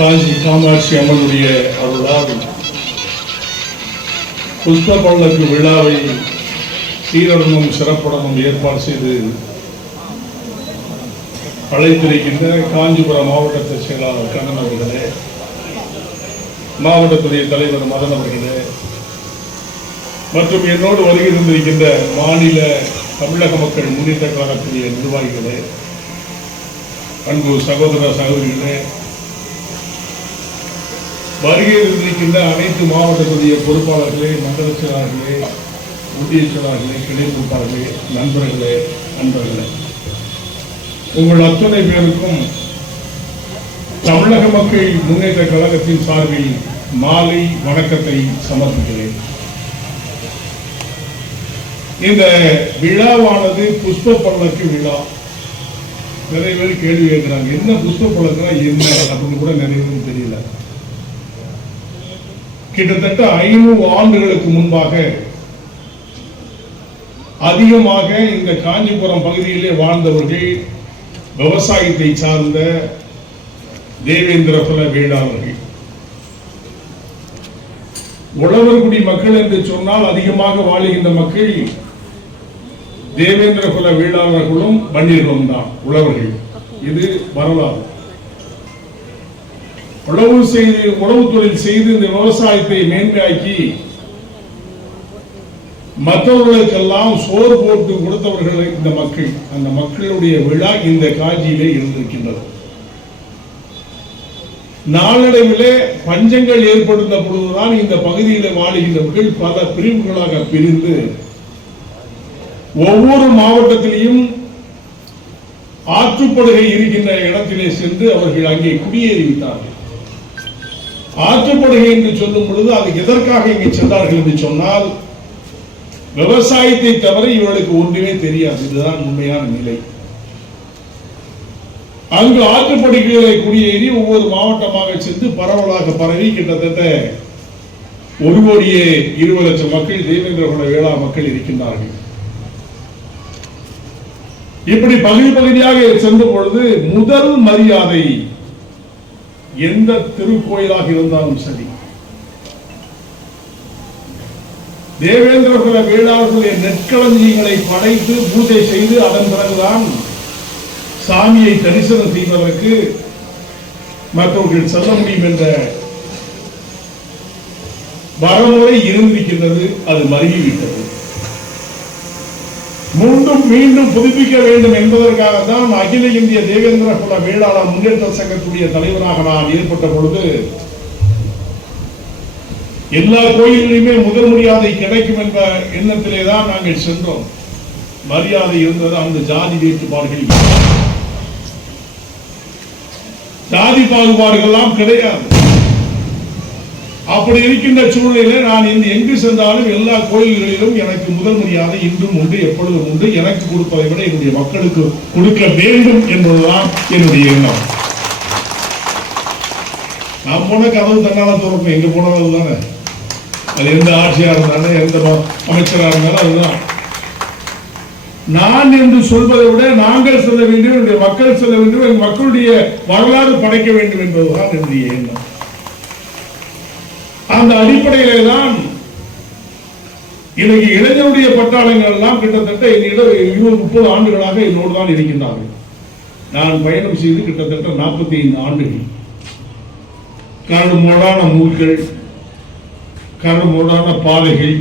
காஞ்சி காமாட்சி அம்மனுடைய அருளால் புஷ்ப பல்லக்கு விழாவை சீரடனும் சிறப்புடனும் ஏற்பாடு செய்து அழைத்திருக்கின்ற காஞ்சிபுரம் மாவட்டத்தை செயலாளர் கண்ணன் அவர்களே, மாவட்டத்துடைய தலைவர் மதன் அவர்களே மற்றும் என்னோடு வருகை இருந்திருக்கின்ற மாநில தமிழக மக்கள் முன்னேற்ற கழகத்துடைய நிர்வாகிகளே, அன்பு சகோதர சகோதரிகளே, வருகை இருந்திருக்கின்ற அனைத்து மாவட்டத்துடைய பொறுப்பாளர்களே, மண்டல செயலாளர்களே, ஒன்றிய செயலாளர்களே, கிளை பொறுப்பாளர்களே, நண்பர்களே, நண்பர்களே, உங்கள் அத்தனை பேருக்கும் தமிழக மக்கள் முன்னேற்ற கழகத்தின் சார்பில் மாலை வணக்கத்தை சமர்ப்பிக்கிறேன். இந்த விழாவானது புஷ்ப பல்லக்கு விழா. நிறைய பேர் கேள்வி கேட்கிறாங்க, என்ன புஷ்ப பல்லக்குனா என்ன அப்படின்னு கூட நிறைய பேருக்கு தெரியல. கிட்டத்தட்ட 500 ஆண்டுகளுக்கு முன்பாக அதிகமாக இந்த காஞ்சிபுரம் பகுதியிலே வாழ்ந்தவர்கள் விவசாயத்தை சார்ந்த தேவேந்திர குல வேளாளர்கள். உழவர்குடி மக்கள் என்று சொன்னால் அதிகமாக வாழுகின்ற மக்கள் தேவேந்திர குல வேளாளர்களும் வன்னியர்களும் தான் உழவர்கள். இது வரலாறு. உழவு தொழில் செய்து இந்த விவசாயத்தை மேன்மையாக்கி மற்றவர்களுக்கெல்லாம் சோறு போட்டு கொடுத்தவர்கள் இந்த மக்கள். அந்த மக்களுடைய விழா இந்த காஞ்சியிலே இருந்திருக்கின்றது. நாளடைவிலே பஞ்சங்கள் ஏற்படுத்த பொழுதுதான் இந்த பகுதியில் வாழுகின்றவர்கள் பல பிரிவுகளாக பிரிந்து ஒவ்வொரு மாவட்டத்திலையும் ஆற்றுப்படுகை இருக்கின்ற இடத்திலே சென்று அவர்கள் அங்கே குடியேறிவிட்டார்கள். ஆற்றுப்படுகை என்று சொல்லும் பொழுது அது எதற்காக இங்கே சென்றார்கள் என்று சொன்னால், விவசாயத்தை தவிர இவர்களுக்கு ஒன்றுமே தெரியாது. இதுதான் உண்மையான நிலை. அங்கு ஆற்றுப்படுகைகளை குடியேறி ஒவ்வொரு மாவட்டமாக சென்று பரவலாக பரவி கிட்டத்தட்ட 1,20,00,000 மக்கள் தேவேந்திர குல வேளா மக்கள் இருக்கின்றார்கள். இப்படி பகுதி பகுதியாக சென்ற பொழுது முதல் மரியாதை எந்த திருக்கோயிலாக இருந்தாலும் சரி, தேவேந்திர குல வேளாளர்களுடைய நெற்களஞ்சியங்களை படைத்து பூஜை செய்து அதன் பிறகுதான் சாமியை தரிசனம் செய்வதற்கு மற்றவர்கள் செல்ல முடியும் என்ற வரமுறை இருந்திருக்கின்றது. அது மருகிவிட்டது. மீண்டும் புதுப்பிக்க வேண்டும் என்பதற்காகத்தான் அகில இந்திய தேவேந்திர குல வேளாளர் முன்னேற்ற சங்கத்துடைய தலைவராக நான் ஏற்பட்ட பொழுது எல்லா கோயில்களிலுமே முதல் மரியாதை கிடைக்கும் என்ற எண்ணத்திலே தான் நாங்கள் சென்றோம். மரியாதை இருந்தது. அந்த ஜாதி வேறுபாடுகள், ஜாதி பாகுபாடுகள் கிடையாது. அப்படி இருக்கின்ற சூழ்நிலையில நான் எங்கு சென்றாலும் எல்லா கோயில்களிலும் எனக்கு முதல் மரியாதை இன்றும் உண்டு, எப்பொழுதும் உண்டு. எனக்கு கொடுப்பதை விட என்னுடைய மக்களுக்கு கொடுக்க வேண்டும் என்பதுதான் என்னுடைய எண்ணம். நான் போன கதவு தன்னால திறக்கும். எங்க போனது தானே, அது எந்த ஆட்சியா இருந்தாலும் எந்த அமைச்சராக இருந்தாலும் அதுதான். நான் என்று சொல்வதை விட நாங்கள் செல்ல வேண்டும், என்னுடைய மக்கள் செல்ல வேண்டும், என் மக்களுடைய வரலாறு படைக்க வேண்டும் என்பதுதான் என்னுடைய எண்ணம். அந்த அடிப்படையிலே தான் இன்னைக்கு இளைஞருடைய பட்டாளங்கள் எல்லாம் கிட்டத்தட்ட என்னிடம் 20-30 ஆண்டுகளாக என்னோடு தான் இருக்கின்றார்கள். நான் பயணம் செய்து கிட்டத்தட்ட 45 ஆண்டுகள். கரடுமுரடான நூல்கள், கரடுமுரடான பாதைகள்,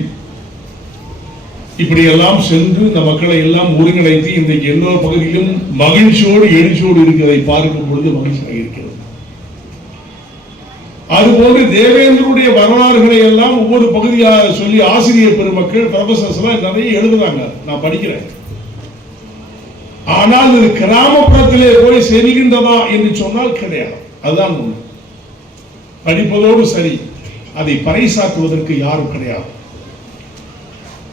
இப்படி எல்லாம் சென்று இந்த மக்களை எல்லாம் ஒருங்கிணைத்து இன்றைக்கு எல்லா பகுதியிலும் மகிழ்ச்சியோடு எழுச்சியோடு இருக்கிறதை பார்க்கும் பொழுது மகிழ்ச்சியாக இருக்கிறது. அதுபோன்று தேவேந்திரனுடைய வரலாறுகளை எல்லாம் ஒவ்வொரு பகுதியாக சொல்லி ஆசிரியர் பெருமக்கள், ப்ரொஃபசர்ஸ் எல்லாம் நிறைய எழுதுறாங்க, நான் படிக்கிறேன். ஆனால் இது கிராமப்புறத்திலே போய் செல்கின்றதா என்று சொன்னால் கிடையாது. அதுதான் உண்மை. படிப்பதோடு சரி, அதை பறைசாற்றுவதற்கு யாரும் கிடையாது.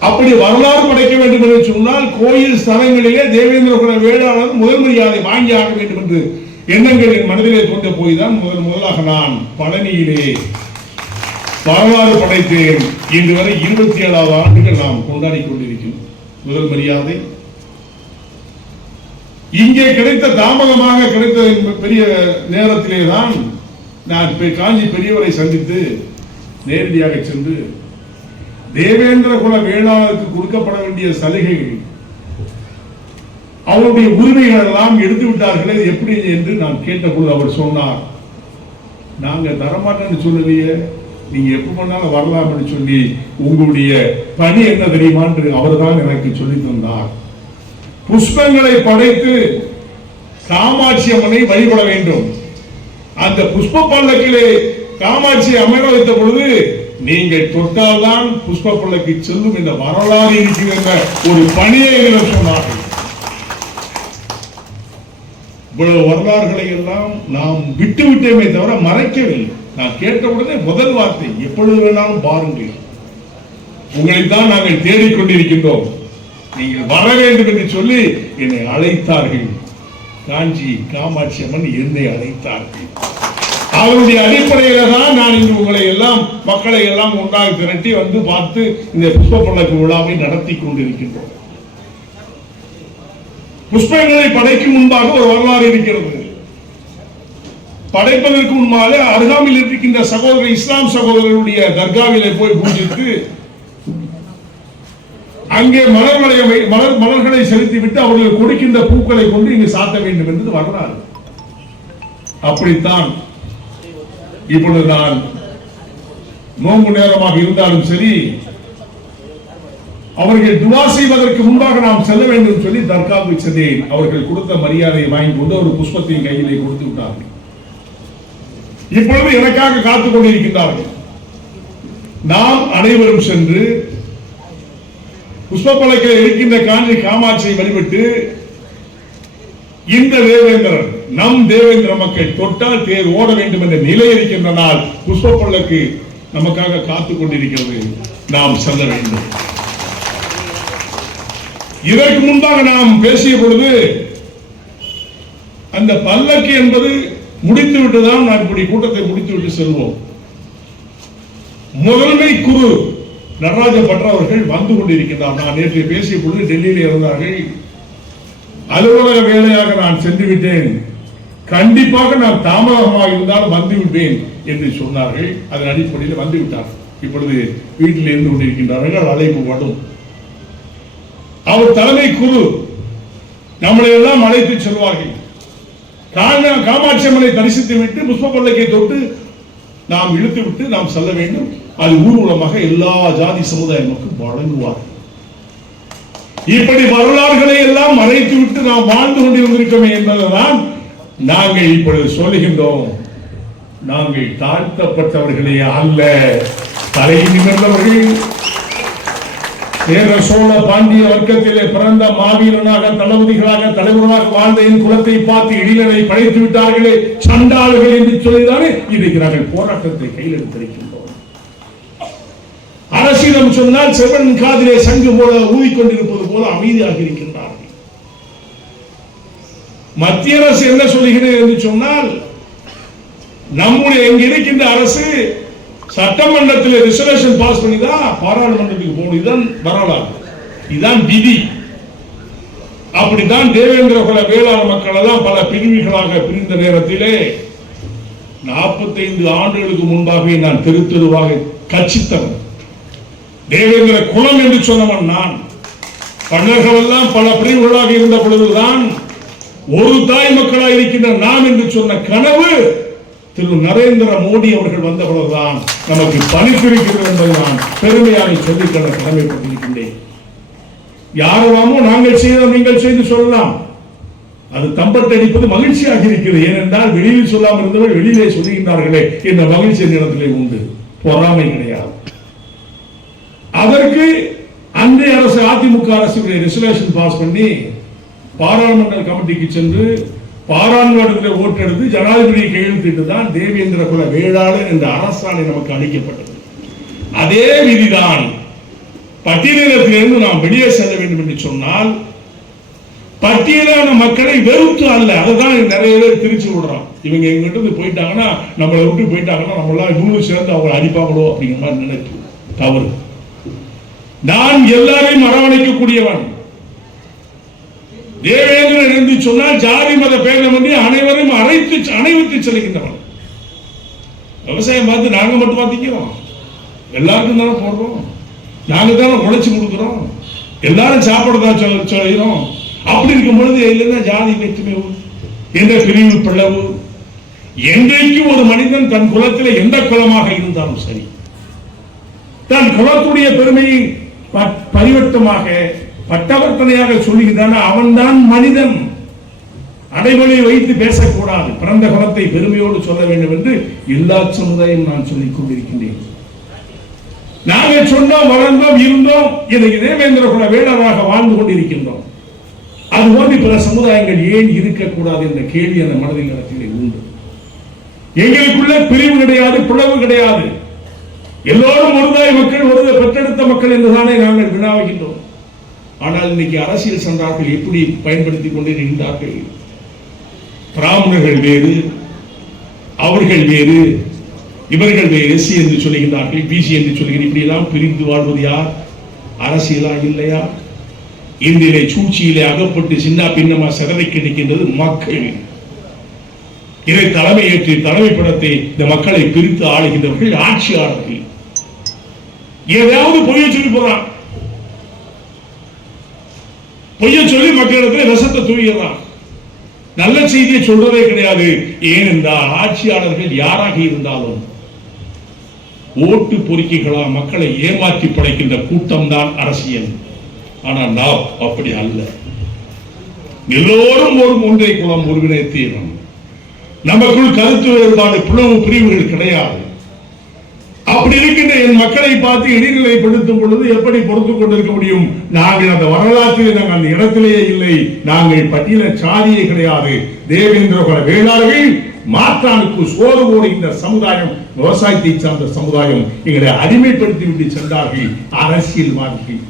அப்படி வரலாறு படைக்க வேண்டும் என்று சொன்னால் கோயில் ஸ்தலங்களிலே தேவேந்திர குல வேளாளர் முதல் மரியாதை வாங்கி ஆக வேண்டும் என்று எண்ணங்களின் மனதிலே கொண்டு போய்தான் முதலாக நான் பழனியிலே வரலாறு படைத்தேன். இன்று வரை 27வது ஆண்டுகள் நாம் கொண்டாடி கொண்டிருக்கிறோம். முதல் மரியாதை இங்கே கிடைத்த தாமதமாக கிடைத்த பெரிய நேரத்திலே தான் நான் காஞ்சி பெரியவரை சந்தித்து நேரடியாக சென்று தேவேந்திர குல வேளாளருக்கு கொடுக்கப்பட வேண்டிய சலுகைகள், அவருடைய உரிமைகள் எல்லாம் எடுத்து விட்டார்களே எப்படி என்று நான் கேட்டபோது அவர் சொன்னார், நாங்க தரமாட்டேன்னு சொல்லலையே, நீங்க எப்ப பண்ணாலும் வரலாம் என்று சொல்லி உங்களுடைய பணி என்ன தெரியுமா என்று அவர் தான் எனக்கு சொல்லி தந்தார். புஷ்பங்களை படைத்து காமாட்சி அம்மனை வழிபட வேண்டும். அந்த புஷ்ப பல்லக்கிலே காமாட்சி அமர வைத்த பொழுது நீங்கள் தொட்டால்தான் புஷ்ப பல்லக்கு செல்லும் என்ற வரலாறு இருக்கிற ஒரு பணியை சொன்னார்கள். இவ்வளவு வரலாறுகளை எல்லாம் நாம் விட்டு விட்டேமே தவிர மறைக்கவில்லை. நான் கேட்டவுடனே முதல் வார்த்தை, எப்பொழுது வேணாலும் பாருங்கள், உங்களைத்தான் நாங்கள் தேடிக்கொண்டிருக்கின்றோம், நீங்கள் வர வேண்டும் என்று சொல்லி என்னை அழைத்தார்கள். காஞ்சி காமாட்சி அம்மன் என்னை அழைத்தார்கள். அவருடைய அடிப்படையில தான் நான் இங்கு உங்களை எல்லாம் மக்களை எல்லாம் ஒன்றாக திரட்டி வந்து பார்த்து இந்த புஷ்ப பல்லக்கு விழாவை நடத்தி கொண்டிருக்கின்றோம். புஷ்பங்களை படைக்கும் முன்பாக ஒரு வரலாறு இருக்கிறது. படைப்பதற்கு முன்பாக அருகாமையில் இருக்கின்ற சகோதரர் இஸ்லாம் சகோதரருடைய தர்காவிலே போய் பூஜித்து அங்கே மலர்களை செலுத்திவிட்டு அவர்கள் கொடுக்கின்ற பூக்களை கொண்டு இங்கு சாத்த வேண்டும் என்பது வரலாறு. அப்படித்தான் இப்பொழுது நான் நோன்பு நேரமாக இருந்தாலும் சரி, அவர்கள் துவா செய்வதற்கு முன்பாக நாம் செல்ல வேண்டும் சொல்லி தர்காவுக்கு சென்றேன். அவர்கள் கொடுத்த மரியாதையை வாங்கி கொண்டு ஒரு புஷ்பத்தின் கையிலே கொடுத்து விட்டார்கள். இப்பொழுது எனக்காக காத்துக் கொண்டிருக்கின்றார்கள். நாம் அனைவரும் சென்று புஷ்ப பல்லக்கில் இருக்கின்ற காஞ்சி காமாட்சியை வழிபட்டு இந்த தேவேந்திரன் நம் தேவேந்திர மக்கள் தொட்டால் தேர் ஓட வேண்டும் என்ற நிலை இருக்கின்ற நாள் புஷ்ப பல்லக்கு நமக்காக காத்துக் கொண்டிருக்கிறது. நாம் செல்ல வேண்டும். இதற்கு முன்பாக நாம் பேசிய பொழுது அந்த பல்லக்கு என்பது முடித்து விட்டுதான் நான் இப்படி கூட்டத்தை முடித்து விட்டு செல்வோம். முதன்மை குரு நடராஜ பட்டர் அவர்கள் வந்து கொண்டிருக்கிறார். நான் நேற்று பேசிய பொழுது டெல்லியில் இருந்தார்கள். அலுவலக வேலையாக நான் சென்று விட்டேன், கண்டிப்பாக நான் தாமதமாக இருந்தாலும் வந்து விட்டேன் என்று சொன்னார்கள். அதன் அடிப்படையில் வந்து விட்டார். இப்பொழுது வீட்டில் இருந்து கொண்டிருக்கின்றார்கள். அழைப்பு வரும். அவர் தலைமை குரு நம்மளை எல்லாம் அழைத்து செல்வார்கள். காமாட்சி அம்மனை தரிசித்து விட்டு புஷ்ப பல்லக்கை தொட்டு நாம் இழுத்து விட்டு நாம் செல்ல வேண்டும். அது ஊர்வலமாக எல்லா ஜாதி சமுதாய மக்கள் வழங்குவார்கள். இப்படி வரலாறுகளை எல்லாம் மறைத்து விட்டு நாம் வாழ்ந்து கொண்டிருந்திருக்கோமே என்பதுதான் நாங்கள் இப்பொழுது சொல்லுகின்றோம். நாங்கள் தாழ்த்தப்பட்டவர்களே அல்ல, தலை நிமிர்ந்தவர்கள். சேர சோழ பாண்டிய வர்க்கத்திலே பிறந்த மாவீரனாக தளபதிகளாக தலைவர்களாக வாழ்ந்த என் குலத்தை பார்த்து இடிகளை படைத்து விட்டார்களே சண்டாளர்கள் என்று சொல்லிதானே இன்றைக்கு நாங்கள் போராட்டத்தை கையில் எடுத்திருக்கின்றோம். அரசிடம் சொன்னால் செவன் காதிலே சங்கு போல ஊதிக்கொண்டிருப்பது போல அமைதியாக இருக்கின்றார்கள். மத்திய அரசு என்ன சொல்லுகிறது என்று சொன்னால், நம்முடைய இங்க இருக்கின்ற அரசு சட்டமன்றத்தில் ரிசர்வேஷன் பாஸ் பண்ணிதான் பாராளுமன்றத்துக்கு போகணும். இதுதான் வரலாறு, இதுதான் விதி. அப்படித்தான் தேவேந்திர குல வேளாண் மக்கள் எல்லாம் பல பிரிவுகளாக பிரிந்த நேரத்திலே 45 ஆண்டுகளுக்கு முன்பாகவே நான் தெரு தெருவாக கட்சித்தவன். தேவேந்திர குலம் என்று சொன்னவன் நான். பன்னர்கள் எல்லாம் பல பிரிவுகளாக இருந்த பொழுதுதான் ஒரு தாய் மக்களாக இருக்கின்ற நாம் என்று சொன்ன கனவு திரு நரேந்திர மோடி அவர்கள் வந்த பொழுதுதான் நமக்கு பணித்திருக்கிறது என்பதை நான் பெருமையாக சொல்லிக்கொள்ள கடமைப்பட்டிருக்கின்றேன். யாரெல்லாமோ நாங்கள் செய்தோம் நீங்கள் செய்து சொல்லலாம், அது தம்பட்டடிப்பது மகிழ்ச்சியாக இருக்கிறது. ஏனென்றால் வெளியில் சொல்லாமல் இருந்தவர்கள் வெளியிலே சொல்லுகின்றார்களே என்ற மகிழ்ச்சி இடத்திலே உண்டு, பொறாமை கிடையாது. அதற்கு அன்றைய அரசு அதிமுக அரசு ரெசல்யூஷன் பாஸ் பண்ணி பாராளுமன்ற கமிட்டிக்கு சென்று பாராளுமன்றத்தில் ஓட்டெடுத்து ஜனாதிபதியை கையெழுத்திட்டு தான் தேவேந்திர குல வேளாளர் என்ற அரசாணை நமக்கு அளிக்கப்பட்டது. அதே விதிதான் பட்டியலினத்திலிருந்து நாம் வெளியே செல்ல வேண்டும் என்று சொன்னால் பட்டியலான மக்களை வெறுத்து அல்ல. அதுதான் நிறைய பேர் திருச்சி விடுறான். இவங்க எங்கிட்ட போயிட்டாங்கன்னா நம்மளை விட்டு போயிட்டாங்கன்னா நம்மளாம் இவங்களும் சேர்ந்து அவங்க அடிப்பாங்களோ அப்படிங்கிற மாதிரி நினைப்பு தவறு. நான் எல்லாரையும் அரவணைக்கக்கூடியவன். தேவேந்திரன் என்று சொன்னால் ஜாதி மத பேதமின்றி அனைவரும் அணைத்து செல்கின்றவன். விவசாயம் பார்த்து நாங்க மட்டும் பார்த்திக்கிறோம், எல்லாருக்கும் தானே போடுறோம், நாங்க தானே உழைச்சு கொடுக்குறோம், எல்லாரும் சாப்பிடதான் சொல்கிறோம். அப்படி இருக்கும் பொழுது இல்லைன்னா ஜாதி வேற்றுமை என்ற பிரிவு பிளவு, என்றைக்கு ஒரு மனிதன் தன் குலத்தில் எந்த குலமாக இருந்தாலும் சரி, தன் குலத்துடைய பெருமையை பரிவட்டமாக பட்டவர்த்தனையாக சொல்லுகிறான், அவன்தான் மனிதன். அடைமொழியை வைத்து பேசக்கூடாது, பிறந்த குலத்தை பெருமையோடு சொல்ல வேண்டும் என்று எல்லா சமுதாயம் நான் சொல்லிக் கொண்டிருக்கின்றேன். நாங்கள் சொன்னோம், வளர்ந்தோம், இருந்தோம், இன்னைக்கு தேவேந்திர குல வேடராக வாழ்ந்து கொண்டிருக்கின்றோம். அதுபோன்று பிற சமுதாயங்கள் ஏன் இருக்கக்கூடாது என்ற கேள்வி அந்த மனதில் இடத்திலே உண்டு. எங்களுக்குள்ள பிரிவு கிடையாது, பிளவு கிடையாது, எல்லோரும் ஒருதாய் மக்கள், ஒரு பெற்றெடுத்த மக்கள் என்றுதானே நாங்கள் வினாவுகின்றோம். ஆனால் இன்னைக்கு அரசியல் சென்றார்கள் எப்படி பயன்படுத்திக் கொண்டிருக்கின்றார்கள். பிராமணர்கள் வேறு, அவர்கள் வேறு, இவர்கள் வேறு, எஸ்சி என்று சொல்லுகின்றார்கள், பிசி என்று சொல்லுகிறார்கள். இப்படி எல்லாம் பிரிந்து வாழ்வது யார்? அரசியலா இல்லையா? இந்தியிலே சூழ்ச்சியிலே அகப்பட்டு சின்ன பின்னமா சிதறி கிடைக்கின்றது மக்கள். இதை தலைமை ஏற்றி தலைமைப்படத்தை இந்த மக்களை பிரித்து ஆளுகின்றவர்கள் ஆட்சியாளர்கள். ஏதாவது பொய்ய சொல்லி போறான், பொய்ய சொல்லி மக்களிடத்தில் விஷத்தை தூயிடுறான், நல்ல செய்தியை சொல்றதே கிடையாது. ஏனென்றால் ஆட்சியாளர்கள் யாராக இருந்தாலும் ஓட்டு பொறுக்கிகளா மக்களை ஏமாற்றி படைக்கின்ற கூட்டம் தான் அரசியல். ஆனால் நாம் அப்படி அல்ல. எல்லோரும் ஒரு ஒன்றை குலம், ஒருவினை தீரம். நமக்குள் கருத்து வேறுபாடு, பிளவு பிரிவுகள் கிடையாது. அப்படி இருக்கின்ற என் மக்களை பார்த்து இடைநிலைப்படுத்தும் பொழுது எப்படி பொறுத்துக் கொண்டிருக்க முடியும்? நாங்கள் அந்த வரலாற்றிலே நாங்கள் அந்த இடத்திலேயே இல்லை. நாங்கள் பட்டியல சாதியே கிடையாது. தேவேந்திர குல வேளாளர்கள் மாற்றானுக்கு சோறு போடுகின்ற சமுதாயம், விவசாயத்தை சார்ந்த சமுதாயம். எங்களை அடிமைப்படுத்தி விட்டு சென்றார்கள் அரசியல்வாதிகள்.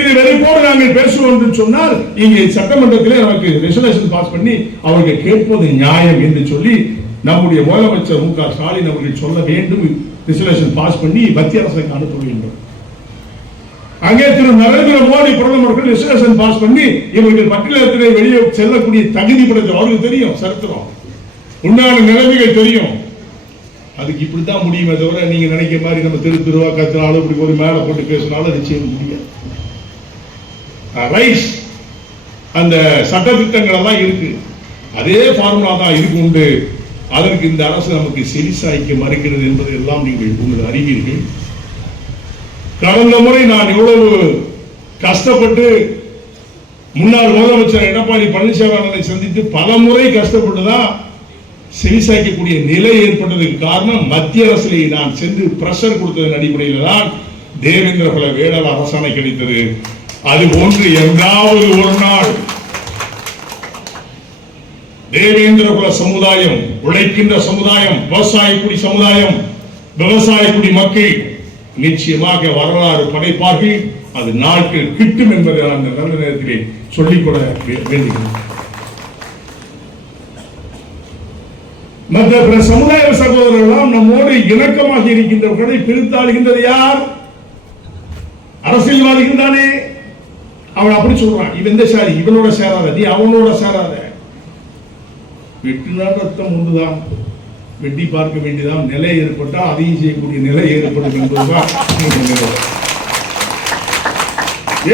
இது வெளிப்போடு நாங்கள் பேசுவோம் என்று சொன்னால் இங்கே சட்டமன்றத்திலே நமக்கு ரெசல்யூஷன் பாஸ் பண்ணி அவர்கள் கேட்பது நியாயம் என்று சொல்லி நம்முடைய முதலமைச்சர் மு.க. ஸ்டாலின் அவர்கள் சொல்ல வேண்டும். ரெசல்யூஷன் பாஸ் பண்ணி மத்திய அரசுக்கு அனுப்ப வேண்டும். அங்கே திரு நரேந்திர மோடி பிரதமர்கள் ரெசல்யூஷன் பாஸ் பண்ணி இவர்கள் பட்டியலத்திலே வெளியே செல்லக்கூடிய தகுதி படைத்த அவர்களுக்கு தெரியும், சரித்திரம் உண்டான நிலைமைகள் தெரியும். அதுக்கு இப்படித்தான் முடியுமே தவிர நீங்க நினைக்கிற மாதிரி நம்ம திருவா கத்தினாலும் இப்படி ஒரு மேல போட்டு பேசினாலும் நிச்சயம் முடியாது. ரைஸ் அந்த சட்டத்திட்டங்கள் எல்லாம் இருக்கு, அதே ஃபார்முலா தான் இருக்கு உண்டு. அதற்கு இந்த அரசு நமக்கு செவிசாய்க்க மறுக்கிறது என்பதை எல்லாம் நீங்கள் உங்களுக்கு அறிவீர்கள். கடந்த முறை நான் எவ்வளவு கஷ்டப்பட்டு முன்னாள் முதலமைச்சர் எடப்பாடி பழனிசாமி சந்தித்து பல முறை கஷ்டப்பட்டுதான் செவிசாய்க்கக்கூடிய நிலை ஏற்பட்டதுக்கு காரணம் மத்திய அரசிலே நான் சென்று பிரஷர் கொடுத்ததன் அடிப்படையில் தான் தேவேந்திர குல வேளாளர் அரசாணை கிடைத்தது. அது போன்று எங்காவது ஒரு நாள் தேவேந்திர குல சமுதாயம், உழைக்கின்ற சமுதாயம், விவசாயக்குடி சமுதாயம், விவசாயக்குடி மக்கள் நிச்சயமாக வரலாறு படைப்பார்கள். அது நாட்கள் கிட்டும் என்பதை அந்த நல்ல நேரத்திலே சொல்லிக்கொள்ள வேண்டுகிறேன். மற்ற பிற சமுதாய சகோதரர்கள் நம்மோடு இணக்கமாக இருக்கின்றவர்களை பிரித்தாளுகின்றது யார்? அரசியல்வாதிகள் தானே. அவன் அப்படி சொல்றான், இவன் இந்த சாரி, இவனோட சேராத, நீ அவனோட சேராத. வெட்டினால் ரத்தம் ஒன்றுதான், வெட்டி பார்க்க வேண்டியதான். நிலை ஏற்பட்டால் அதையும் செய்யக்கூடிய நிலை ஏற்படும் என்பதுதான்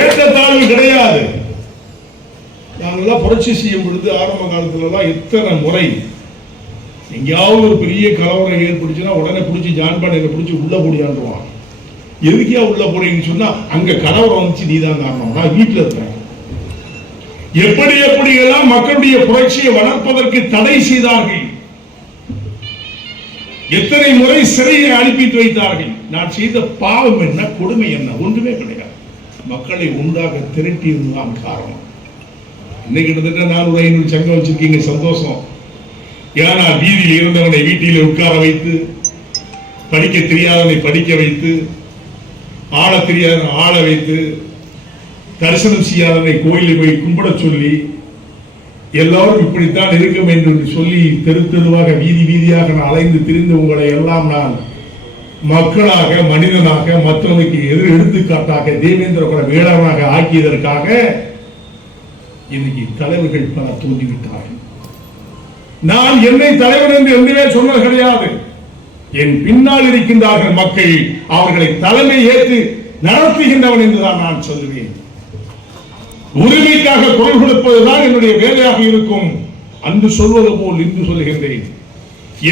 ஏற்றத்தாழ்வு கிடையாது. நாங்கெல்லாம் புரட்சி செய்யும் பொழுது ஆரம்ப காலத்துல எல்லாம் எத்தனை முறை எங்கேயாவது ஒரு பெரிய கலவரம் ஏற்படுச்சுன்னா உடனே பிடிச்சி ஜான்பாண்டியில பிடிச்சி உள்ள போடியாண்டுவான். எதுக்கியா உள்ள போறீங்கன்னு சொன்னா அங்க கலவரம் வந்துச்சு, நீதான் காரணம், நான் வீட்டுல இருக்கேன். எப்படி எப்படி எல்லாம் மக்களுடைய புரட்சியை வளர்ப்பதற்கு தடை செய்தார்கள். எத்தனை முறை சிறையை அனுப்பிட்டு வைத்தார்கள். நான் செய்த பாவம் என்ன, கொடுமை என்ன? ஒன்றுமே கிடையாது. மக்களை உண்டாக திரட்டியதுதான் காரணம். இன்னைக்கு கிட்டத்தட்ட 400-500 சங்கம் வச்சிருக்கீங்க, சந்தோஷம். ஏன்னா வீதியில் இருந்தவனை வீட்டில் உட்கார வைத்து, படிக்க தெரியாதவனை படிக்க வைத்து, ஆள தெரியாதவனை ஆள வைத்து, தரிசனம் செய்யாதவனை கோயிலில் போய் கும்பிட சொல்லி, எல்லாரும் இப்படித்தான் இருக்கும் என்று சொல்லி தெரு தெருவாக வீதி வீதியாக நான் அலைந்து திரிந்து உங்களை எல்லாம் நான் மக்களாக, மனிதனாக, மற்றவருக்கு எடுத்துக்காட்டாக தேவேந்திர குல வேளாளராக ஆக்கியதற்காக இன்னைக்கு தலைவர்கள் பல தோன்றிவிட்டார்கள். நான் என்னை தலைவர் என்று என்றே சொன்னது கிடையாது. என் பின்னால் இருக்கின்றார்கள் மக்கள், அவர்களை தலைமை ஏற்று நடத்துகின்றவன் என்றுதான் நான் சொல்லுவேன். உரிமைக்காக குரல் கொடுப்பதுதான் என்னுடைய வேலையாக இருக்கும். அன்று சொல்வது போல் இன்று சொல்லுகின்றேன்.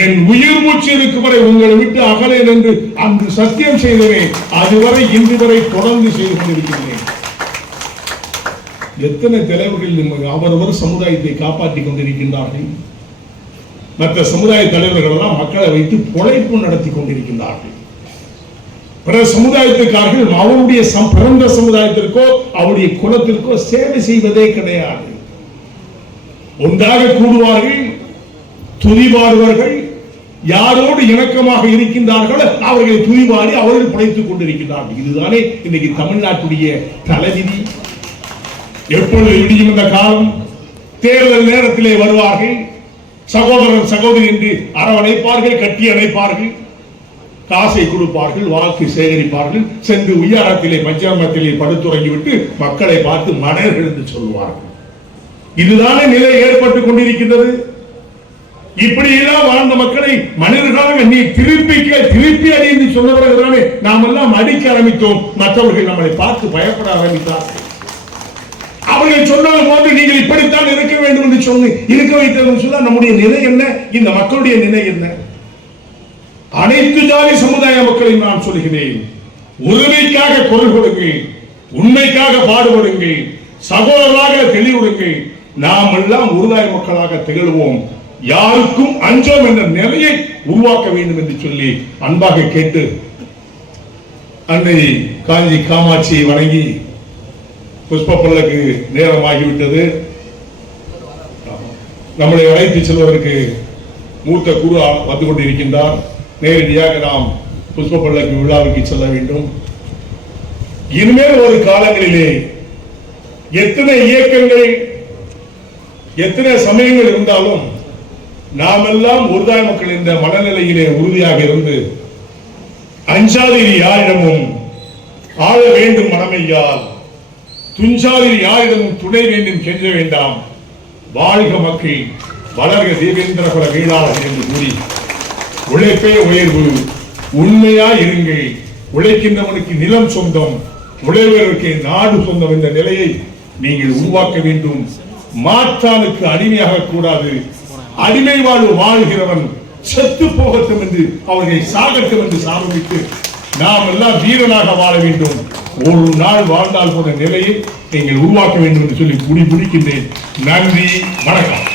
என் உயிர் மூச்சு இருக்கும் வரை உங்களை விட்டு அகலேன் என்று அன்று சத்தியம் செய்தேன். அதுவரை இன்று வரை தொடர்ந்து செய்து கொண்டிருக்கின்றேன். எத்தனை தலைவர்கள் அவரவர் சமுதாயத்தை காப்பாற்றிக் கொண்டிருக்கின்றார்கள். மற்ற சமுதாய தலைவர்கள் எல்லாம் மக்களை வைத்து பொழைப்பு நடத்தி கொண்டிருக்கின்றார்கள். பிற சமுதாயத்துக்காரர்கள் அவருடைய பிறந்த சமுதாயத்திற்கோ அவருடைய குலத்திற்கோ சேவை செய்வதே கிடையாது. ஒன்றாக கூடுவார்கள், துதிபாடுவார்கள், யாரோடு இணக்கமாக இருக்கின்றார்கள் அவர்களை துதிபாடி அவர்கள் படைத்துக் கொண்டிருக்கிறார்கள். இதுதானே இன்னைக்கு தமிழ்நாட்டுடைய தலைவிதி. எப்பொழுது விடியும் இந்த காலம், தேர்தல் நேரத்திலே வருவார்கள், சகோதரன் சகோதரி என்று அரவணைப்பார்கள், கட்டி அணைப்பார்கள், காசை கொடுப்பார்கள், வாக்கு சேகரிப்பார்கள், சென்று உயரத்திலே மத்தியாமத்திலே படுத்துறங்கிவிட்டு மக்களை பார்த்து மணர்கள் என்று சொல்லுவார்கள். இதுதானே நிலை ஏற்பட்டுக் கொண்டிருக்கின்றது. இப்படி எல்லாம் வாழ்ந்த மக்களை மனிதர்களாக நீ திருப்பி அடி என்று சொன்னவர்களே நாம் எல்லாம் அடிக்க ஆரம்பித்தோம். மற்றவர்கள் நம்மளை பார்த்து பயப்பட ஆரம்பித்தார்கள். அவர்கள் சொன்னது போது நீங்கள் இப்படித்தான் இருக்க வேண்டும் என்று சொல்லி இருக்க வைத்தது சொல்ல நம்முடைய நிலை என்ன, இந்த மக்களுடைய நிலை என்ன? அனைத்து ஜாதி சமுதாய மக்களையும் நான் சொல்கிறேன், உரிமைக்காக குரல் கொடுங்கள், உண்மைக்காக பாடுபடுங்கள், சகோதரராக தெளிவுடுங்கள். நாம் எல்லாம் உருதாய மக்களாக திகழ்வோம், யாருக்கும் அஞ்சோம் என்ற நிலையை உருவாக்க வேண்டும் என்று சொல்லி அன்பாக கேட்டு அன்னை காஞ்சி காமாட்சியை வணங்கி புஷ்ப பல்லக்கு நேரமாகிவிட்டது. நம்மளை அழைத்து செல்வதற்கு மூத்த குரு வந்து கொண்டிருக்கின்றார். நேரடியாக நாம் புஷ்ப பல்லக்கு விழாவுக்கு செல்ல வேண்டும். இனிமேல் ஒரு காலங்களிலே எத்தனை இயக்கங்கள் எத்தனை சமயங்கள் இருந்தாலும் நாம் எல்லாம் உருதாய மக்கள் என்ற மனநிலையிலே உறுதியாக இருந்து அஞ்சாதிரி யாரிடமும் ஆள வேண்டும் மனமையால், துஞ்சாதிரி யாரிடமும் துணை வேண்டும் கெஞ்ச வேண்டாம், வாழ்க மக்கள் வளர்க தேவேந்திர குல வேளாளர் என்று கூறி உழைப்பே உயர்வு, உண்மையா இருங்கள், உழைக்கின்றவனுக்கு நிலம் சொந்தம், உழைவதற்கு நாடு சொந்தம் என்ற நிலையை நீங்கள் உருவாக்க வேண்டும். மாற்றானுக்கு அடிமையாக கூடாது. அடிமை வாழ்வு வாழ்கிறவன் செத்து போகட்டும் என்று அவர்களை சாகட்டும் என்று சாபமிட்டு நாம் எல்லாம் வீரனாக வாழ வேண்டும். ஒரு நாள் வாழ்ந்தால் போன்ற நிலையை நீங்கள் உருவாக்க வேண்டும் என்று சொல்லி முடிக்கின்றேன். நன்றி, வணக்கம்.